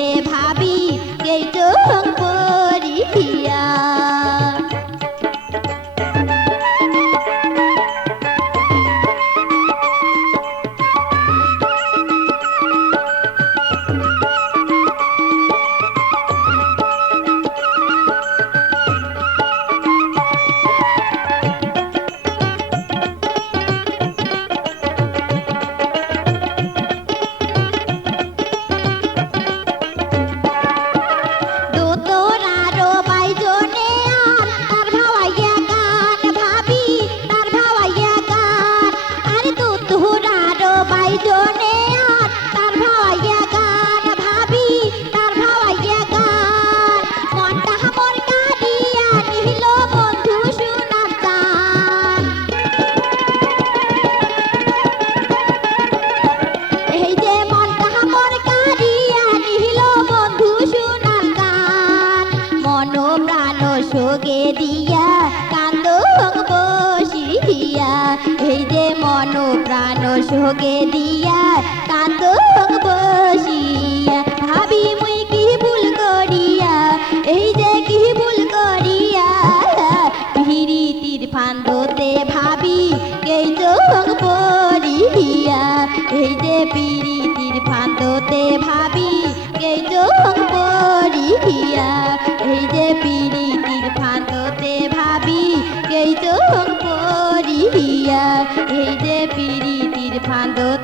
ফান্দতে ভাবি এই চোখ পড়িয়া সোগে দিয়া কান্দ বসিয়া এই যে মন প্রাণ সোগে দিয়া কান্দ বসিয়া ভাবি মুই কি ভুল করিয়া এই যে কি ভুল করিয়া পিরিতির ফান্দতে ভাবি এই চোখ পড়িয়া এই যে পিরিতির ফান্দতে ভাবি এই চোখ পড়িয়া এই যে পিরিতির ফান্দতে ভাবি এই চোখ পড়িয়া এই যে পিরিতির ফান্দতে